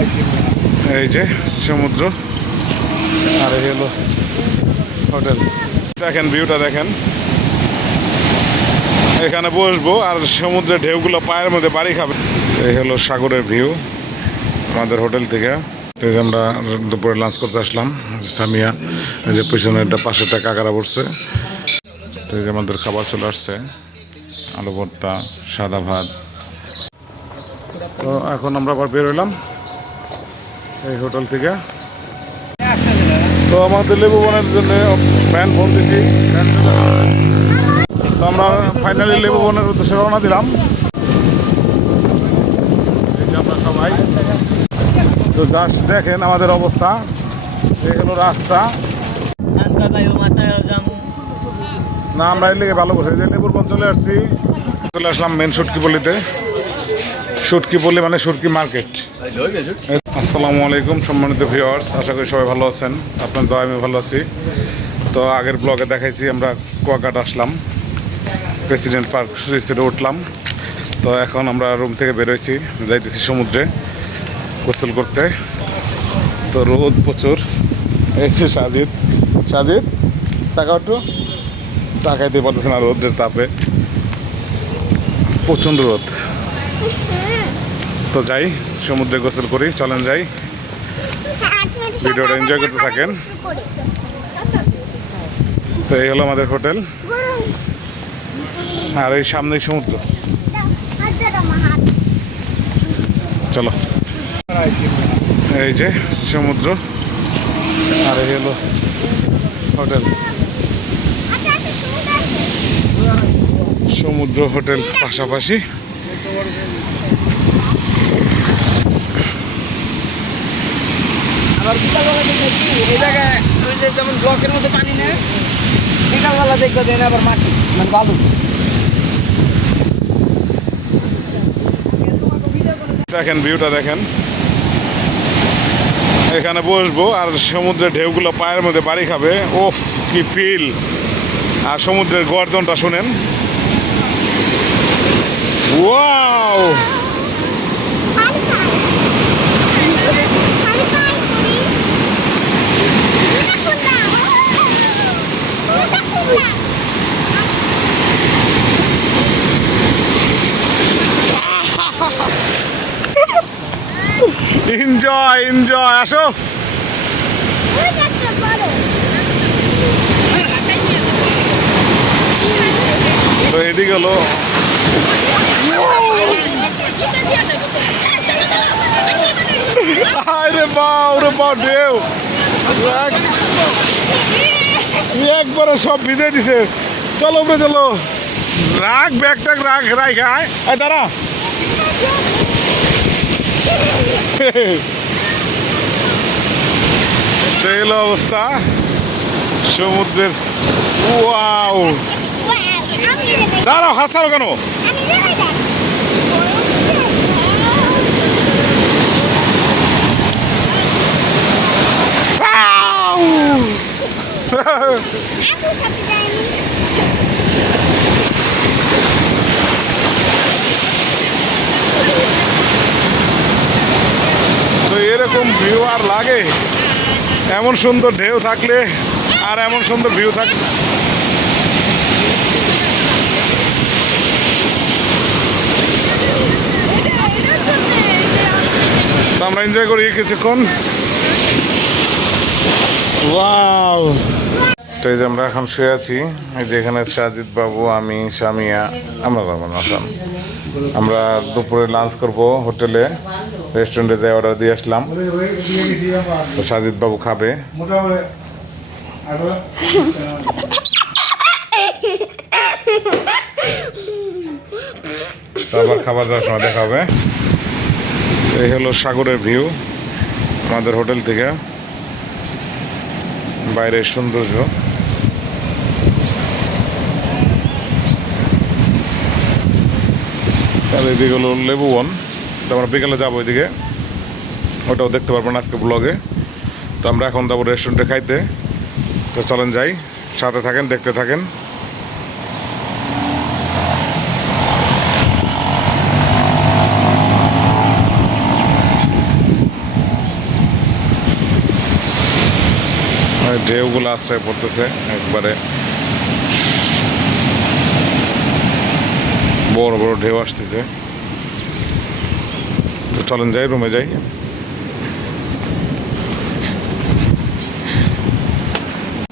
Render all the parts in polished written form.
এই যে সমুদ্র আর এই হলো হোটেল। দেখেন ভিউটা দেখেন, এখানে বসবো আর সমুদ্রের ঢেউগুলো পায়ের মধ্যে বাড়ি খাবে। এই হলো সাগরের ভিউ আমাদের হোটেল থেকে। তো এই যে আমরা দুপুরে লাঞ্চ করতে আসলাম। সামিয়া এই যে পিছনে একটা পাশেরটা কাকারা বসছে। তো এই যে আমাদের খাবার চলে আসছে, আলু ভর্তা, সাদা ভাত। তো এখন আমরা আবার বের হইলাম এই হোটেল থেকে। তো আমাদের লেবু বনের জন্য ভ্যান ফোন দিচ্ছি, ভ্যান চলে আসছে। তো আমরা ফাইনালি লেবু বনের উদ্দেশ্যে রওনা দিলাম। এই যে আমরা সবাই, তো জাস্ট দেখেন আমাদের অবস্থা। এই হলো রাস্তা না, আমরা এর লেগে ভালো করছি যে লেবুর বন চলে আসছি। চলে আসলাম মেন সুটকিপল্লিতে। সুটকিপল্লি মানে সুটকি মার্কেট। আসসালামু আলাইকুম সম্মানিত ভিউয়ার্স, আশা করি সবাই ভালো আছেন। আপনার দয়া আমি ভালো আছি। তো আগের ব্লগে দেখাইছি আমরা কুয়াকাটা আসলাম, প্রেসিডেন্ট পার্ক রিসোর্টে উঠলাম। তো এখন আমরা রুম থেকে বেরোইছি, যাইতেছি সমুদ্রে গোসল করতে। তো রোদ প্রচুর। এই যে সাজিদ, সাজিদ টাকা একটু তাকাইতে পারতেছে না রোদের তাপে, প্রচণ্ড রোদ। তো যাই সমুদ্রে গোসল করি, চলেন যাই, ভিডিওটা এনজয় করতে থাকেন। তো এই হলো আমাদের হোটেল আর এই সামনেই সমুদ্র। চলো, এই যে সমুদ্র আর এই হলো হোটেল। সমুদ্র হোটেল পাশাপাশি। আবার বিকালবেলা দেখেছি এই জায়গায় ওই যে যেমন ব্লকের মধ্যে পানি নেই, বিকালবেলা দেখতে দেয় না আবার মাটি মানে বালু। দেখেন ভিউটা দেখেন, এখানে বসবো আর সমুদ্রের ঢেউগুলো পায়ের মধ্যে বাড়ি খাবে। ওহ কি ফিল! আর সমুদ্রের গর্জনটা শুনেন। ওয়াও, এনজয় এনজয়, আসো। তো এদিকে হলো আরে বাউ রে বাউ, ঢেউ একবারে সব ভিজে দিছে। চলো উপরে চলো, রাখ ব্যাগ ট্যাগ রাখ, রাখ আয় দাঁড়া। এই অবস্থা সমুদ্রের। ওয়াও, দাঁড়াও, হাত ছাড়ো কেন? তো এরকম ভিউ আর লাগে? এমন সুন্দর ঢেউ থাকলে আর এমন সুন্দর ভিউ থাকলে। তো আমরা এনজয় করি কিছুক্ষণ। ওয়াও, তো এই যে আমরা এখন শুয়ে আছি, এই যে এখানে সাজিদ বাবু, আমি, সামিয়া, আমরা আসাম। আমরা দুপুরে লাঞ্চ করব হোটেলে, রেস্টুরেন্টে যাই অর্ডার দিয়ে আসলাম। তো সাজিদ বাবু খাবে। তো আবার খাবার যাওয়ার সময় দেখা হবে। তো এই হলো সাগরের ভিউ আমাদের হোটেল থেকে, বাইরের সৌন্দর্য। আর এদিকে হলো লেবু বন। তো আমরা বিকেলে যাবো ওইদিকে, ওটাও দেখতে পারবেন আজকে ব্লগে। তো আমরা এখন যাবো রেস্টুরেন্টে খাইতে। তো চলেন যাই, সাথে থাকেন, দেখতে থাকেন। ঢেউগুলো আশ্রয় পড়তেছে একবারে, বড় বড় ঢেউ আসতেছে। তো চলেন যাই, রুমে যাই।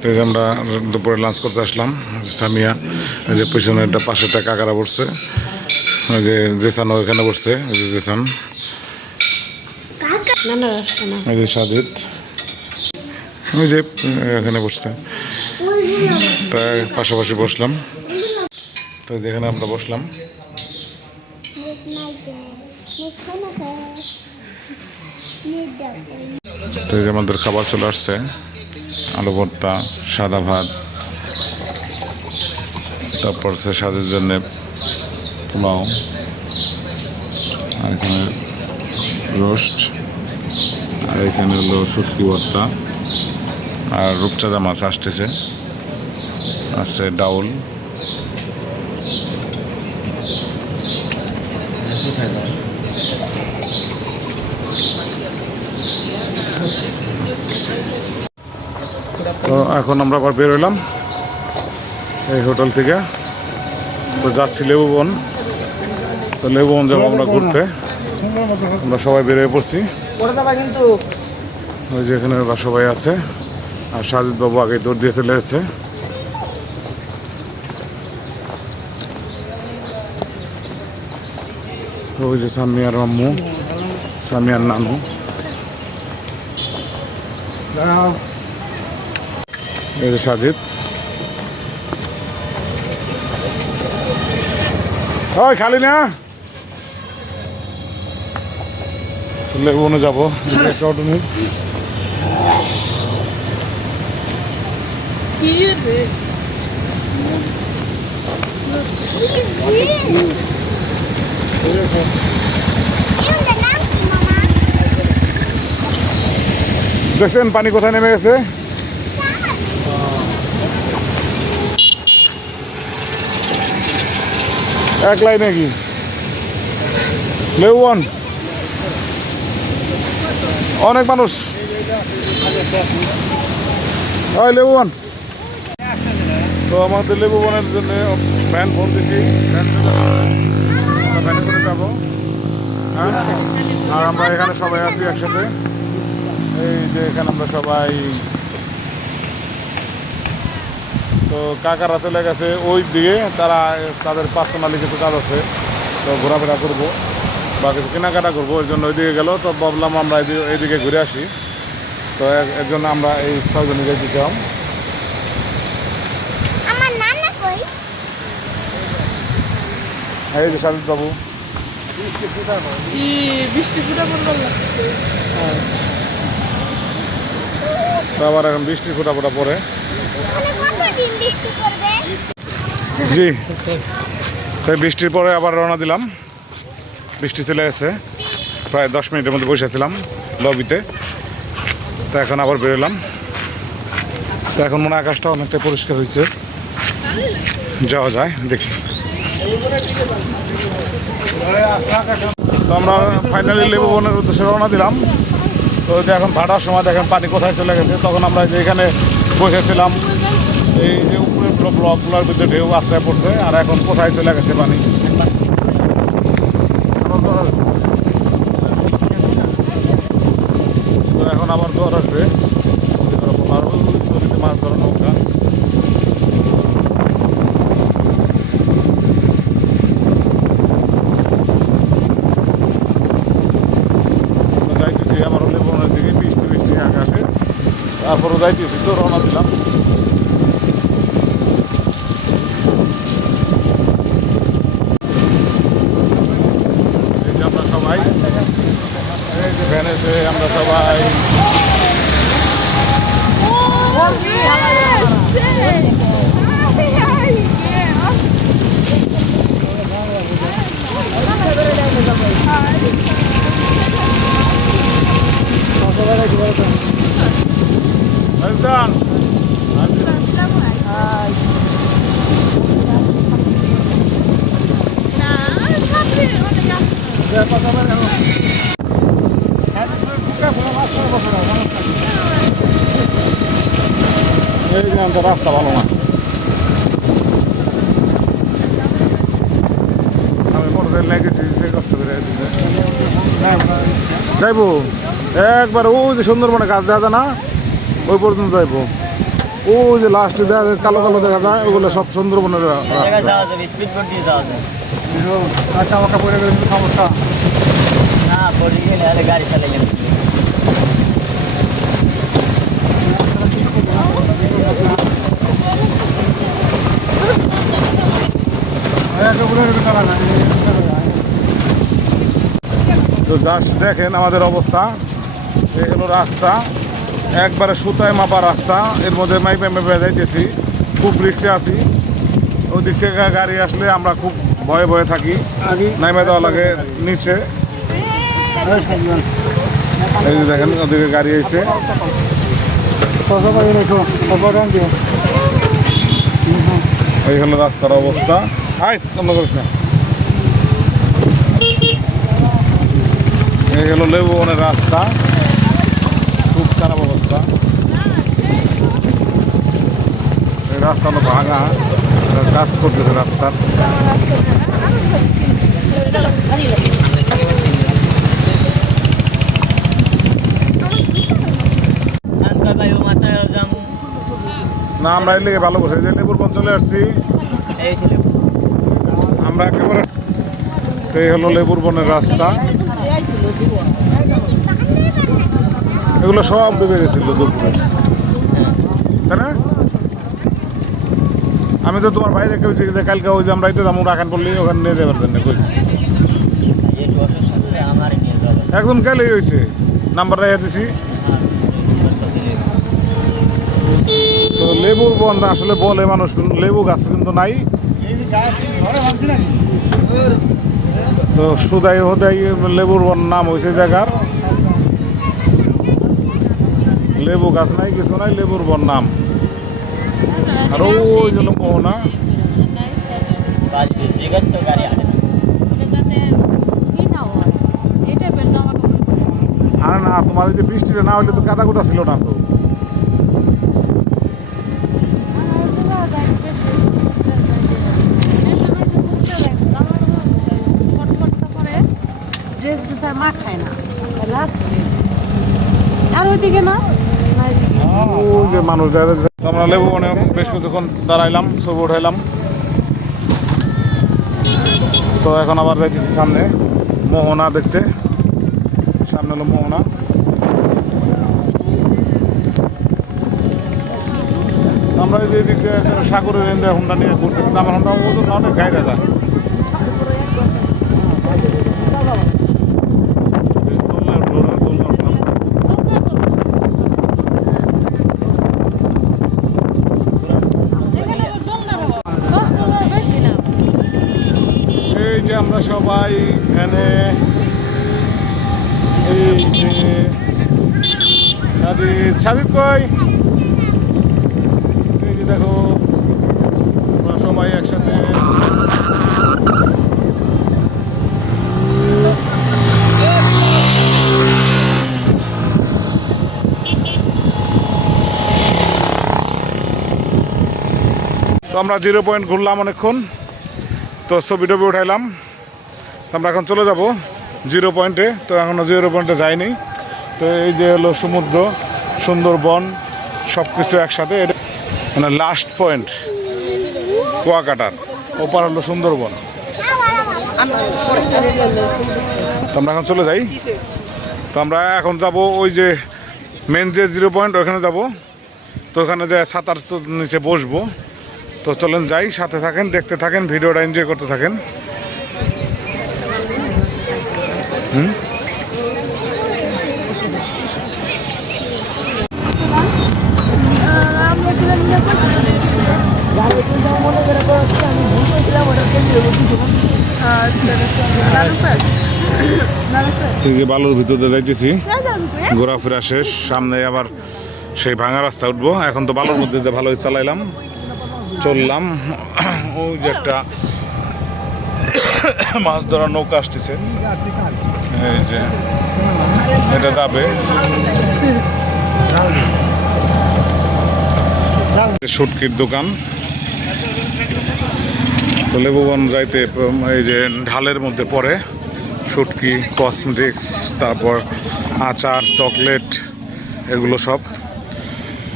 তো এই যে আমরা দুপুরে লাঞ্চ করতে আসলাম। সামিয়া এই যে পিছনে একটা পাশে একটা কাকারা বসছে, ওই যে জেসান ওইখানে বসছে, ওই যে জেসান, ওই যে সাজিদ ওই যে এখানে বসছে। তাই পাশাপাশি বসলাম। তো যেখানে আমরা বসলাম, তো এই যে আমাদের খাবার চলে আসছে, আলু ভর্তা, সাদা ভাত, তারপর সে স্বাদের জন্য পোলাও, আর এখানে রোস্ট, আর এখানে হলো শুটকি ভর্তা, আর রূপচাঁদা মাছ আসতেছে, আছে ডাউল। তো এখন আমরা আবার বের হইলাম এই হোটেল থেকে। তো যাচ্ছি লেবুবন। তো লেবুবন যাবো আমরা ঘুরতে, আমরা সবাই বের হয়ে পড়ছি। কিন্তু ওই যে এখানে ওরা সবাই আছে, আর সাজিদ বাবু আগে দৌড় দিয়ে চলে এসেছে। ওই যে সামিয়ার আম্মু, সামিয়ার নানু, এই যে সাজিদ। ওই খালি না, লেবুবনে যাবো, একটা অটো নিই। দেখছেন পানি কোথায় নেমে গেছে? এক লাইনে কি লেবুবন, অনেক মানুষ। ওই লেবুবন, তো আমাদের লেবুবনের জন্য ভ্যান ফোন দিচ্ছি, ভ্যানে করে যাবো। হ্যাঁ, আর আমরা এখানে সবাই আছি একসাথে। এই যে এখানে আমরা সবাই, তো কাকারা চলে গেছে ওই দিকে, তারা তাদের পার্সোনালি কিছু কাজ আছে, তো ঘোরাফেরা করবো বা কিছু কেনাকাটা করবো, ওই জন্য ওইদিকে গেল। তো ভাবলাম আমরা এইদিকে ঘুরে আসি, তো এর জন্য আমরা এই 6 জনে যেতাম। এই যে সাজিদ বাবু, আবার এখন বৃষ্টি ফোটা ফোটা পড়ে। জি, তাই বৃষ্টির পরে আবার রওনা দিলাম। বৃষ্টি চলে গেছে, প্রায় 10 মিনিটের মধ্যে বসেছিলাম লবিতে। তো এখন আবার বেরোলাম। তো এখন মনে হয় আকাশটা অনেকটা পরিষ্কার হয়েছে, যাওয়া যায় দেখি। তো আমরা ফাইনালি লেবুবনের উদ্দেশ্যে রওনা দিলাম। তো এখন ভাড়ার সময় দেখেন পানি কোথায় চলে গেছে। তখন আমরা যে এখানে বসেছিলাম, এই যে উপরে ব্লকগুলোর ভিতরে ঢেউ আশ্রয় পড়ছে, আর এখন কোথায় চলে গেছে পানি। তো এখন আবার জোয়ার আসবে, মাছ ধরা নৌকা। যাইতেছি আবার লেবুবনের দিকে, বৃষ্টি বৃষ্টি আকাশে, তারপরও যাইতেছি। তো রওনা দিলাম। এই যে আমরা সবাই, এই যে ভ্যানেতে আমরা সবাই, Nelson. এই যে আমাদের রাস্তা ভালো না। আমি মোটরসাইকেল লেগেছি কষ্ট করে যাইবো একবার ওই যে সুন্দরবনে গাছ দেখা যায় না ওই পর্যন্ত যাইবো। ওই যে লাস্টে দেখা যায় কালো কালো দেখা যায় ওগুলো সব সুন্দরবনের সমস্যা। গাড়ি চালাইলেন তো জাস্ট দেখেন আমাদের অবস্থা। এই হলো রাস্তা, একবারে সুতায় মাপা রাস্তা, এর মধ্যে মাইপে মেপে যাইতেছি, খুব রিক্সে আছি। ওই দিক থেকে গাড়ি আসলে আমরা খুব ভয়ে ভয়ে থাকি, নাইমে দেওয়া লাগে নিচে। এই যে দেখেন ওদিকে গাড়ি এসে এই হলো রাস্তার অবস্থা। অন্য করিস না। এই হলো লেবু বনের রাস্তা, খুব খারাপ অবস্থা। এই রাস্তা হলো ভাঙা, কাজ করতেছে রাস্তার। না আমরা এর লেগে ভালো করছি যে লেবুরগঞ্জ চলে আসছি আমরা একেবারে। এই হলো লেবুর বনের রাস্তা, এগুলো সব ডুবে গেছিল দুপুরে, তাই না? আমি তো তোমার বাইরে কেছি যে কালকে ওই যে আমরা এতে যাবো রাখান পড়লি ওখানে নিয়ে যাবার জন্য কইছি। একদম কালেই হয়েছে, নাম্বার রেখে দিছি। তো লেবুর বন আসলে বলে মানুষ, কিন্তু লেবু গাছ কিন্তু নাই। তো সুদাই হোদাই লেবুর বন নাম হয়েছে জায়গার, লেবু গাছ নাই কিছু নাই, লেবুর বন নাম। আর ওই জন্য মোহনা আরে না, তোমার এই যে বৃষ্টিটা না হইলে তো কাদা কুদা ছিল না তো। যে মানুষ আমরা লেবু মানে বেশ কিছুক্ষণ দাঁড়াইলাম, ছবি উঠাইলাম। তো এখন আবার যাইতেছি সামনে মোহনা দেখতে, সামনে হলো মোহনা। আমরা এই দিক দিয়ে সাগরের এন্ডে হোন্ডা নিয়ে ঘুরছি, কিন্তু আমার হোন্ডা ওজন না অনেক গাইরা যায়। এই যে আমরা সবাই এখানে, এই যে সাজিদ কই, এই যে দেখো আমরা সবাই একসাথে। তো আমরা 0 পয়েন্ট ঘুরলাম অনেকক্ষণ, তো ছবি টবি উঠাইলাম। তো আমরা এখন চলে যাব 0 পয়েন্টে। তো এখনও 0 পয়েন্টে যাইনি। তো এই যে হলো সমুদ্র, সুন্দরবন, সব কিছু একসাথে, এটা মানে লাস্ট পয়েন্ট কুয়াকাটার, ওপার হলো সুন্দরবন। তো আমরা এখন চলে যাই। তো আমরা এখন যাব ওই যে মেন যে 0 পয়েন্ট ওখানে যাব। তো ওখানে যে সাঁতার নিচে বসবো। তো চলেন যাই, সাথে থাকেন, দেখতে থাকেন, ভিডিওটা এনজয় করতে থাকেন। যে বালুর ভিতরে যাইতেছি, ঘোরাফেরা শেষ, সামনে আবার সেই ভাঙা রাস্তা উঠবো। এখন তো বালুর মধ্যে যে ভালোই চালাইলাম, চললাম। ওই যে একটা মাছ ধরার নৌকা আসতেছে, এই যে এটা যাবে। শুটকির দোকান। তো লেবুগঞ্জ যাইতে এই যে ঢালের মধ্যে পড়ে শুটকি, কসমেটিক্স, তারপর আচার, চকলেট, এগুলো সব,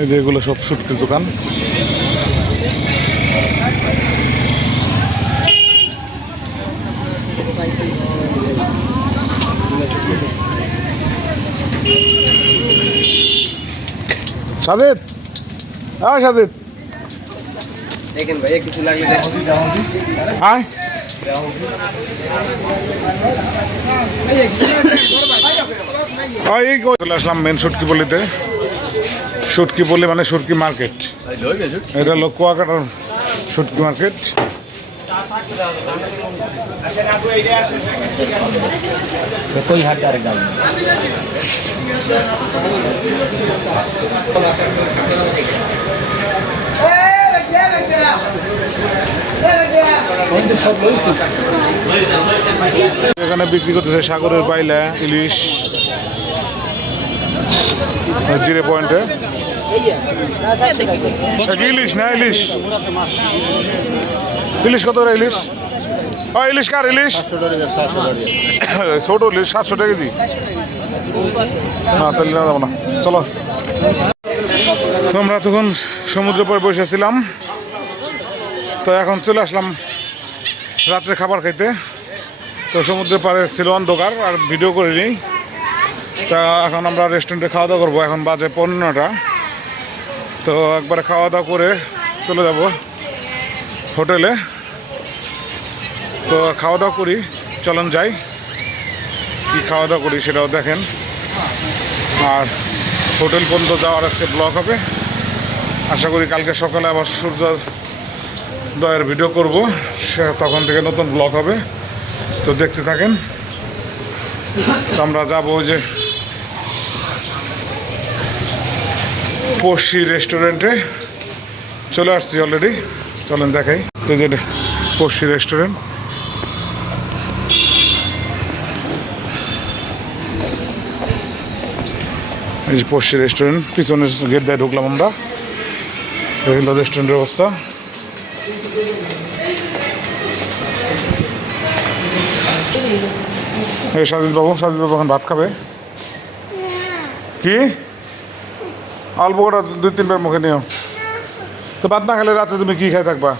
এই যে এগুলো সব শুটকির দোকান। সাজিদ, হ্যাঁ সাজিদ, দেখেন ভাই কিছু লাগলে আয়। এই চলে আসলাম মেন শুটকি পল্লিতে। শুটকি পল্লি মানে শুটকি মার্কেট। এটা হলো কুয়াকাটার শুটকি মার্কেট। कोई हाथ डायरेक्ट डाल এখানে বিক্রি করতেছে সাগরের বাইলা, ইলিশ, জিরে পয়েন্টে। ইলিশ না, ইলিশ ইলিশ কত করে ইলিশ? ইলিশ কার ইলিশ? ছোট ইলিশ 700 টাকা কেজি। না তাহলে না যাবো না, চলো। তো আমরা তখন সমুদ্রের পরে বসেছিলাম, তো এখন চলে আসলাম রাত্রে খাবার খাইতে। তো সমুদ্রের পাড়ে ছিল অন্ধকার, আর ভিডিও করিনি। তা এখন আমরা রেস্টুরেন্টে খাওয়া দাওয়া করবো। এখন বাজে 15টা। তো একবারে খাওয়া দাওয়া করে চলে যাব হোটেলে। তো খাওয়া দাওয়া করি, চলুন যাই। কি খাওয়া দাওয়া করি সেটাও দেখেন। আর হোটেল পর্যন্ত যাওয়ার আজকে ব্লগ হবে। আশা করি কালকে সকালে আবার সূর্যোদয়ের ভিডিও করব, সে তখন থেকে নতুন ব্লগ হবে। তো দেখতে থাকেন। তো আমরা যাবো যে পশি রেস্টুরেন্টে, চলে আসছি অলরেডি। চলেন দেখাই। তো যে পশি রেস্টুরেন্ট, এই যে পশি রেস্টুরেন্ট, পিছনের গেট দিয়ে ঢুকলাম আমরা। এই হলো রেস্টুরেন্টের অবস্থা। এই সাজিদ বাবু এখন ভাত খাবে। কি অল্প করে 2-3 বার মুখে নিও। তো ভাত না খেলে রাত্রে তুমি কি খাই থাকবা?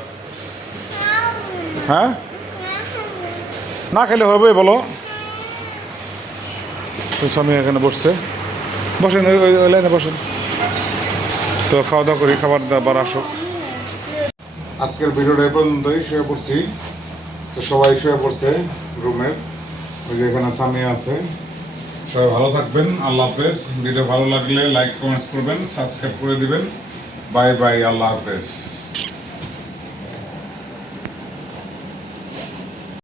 হ্যাঁ, না খেলে হবে বলো। তো স্বামী এখানে বসছে, বসেন ওই লাইনে বসেন। তো খাওয়া দাওয়া করি, খাবার দাবার আসুক। আজকের ভিডিওটা এই পর্যন্তই। শুয়ে পড়ছি, তো সবাই শুয়ে পড়ছে রুমের। ওই যে এখানে স্বামী আছে। সবাই ভালো থাকবেন, আল্লাহ হাফেজ। ভিডিও ভালো লাগলে লাইক কমেন্টস করবেন, সাবস্ক্রাইব করে দিবেন। বাই বাই, আল্লাহ হাফেজ।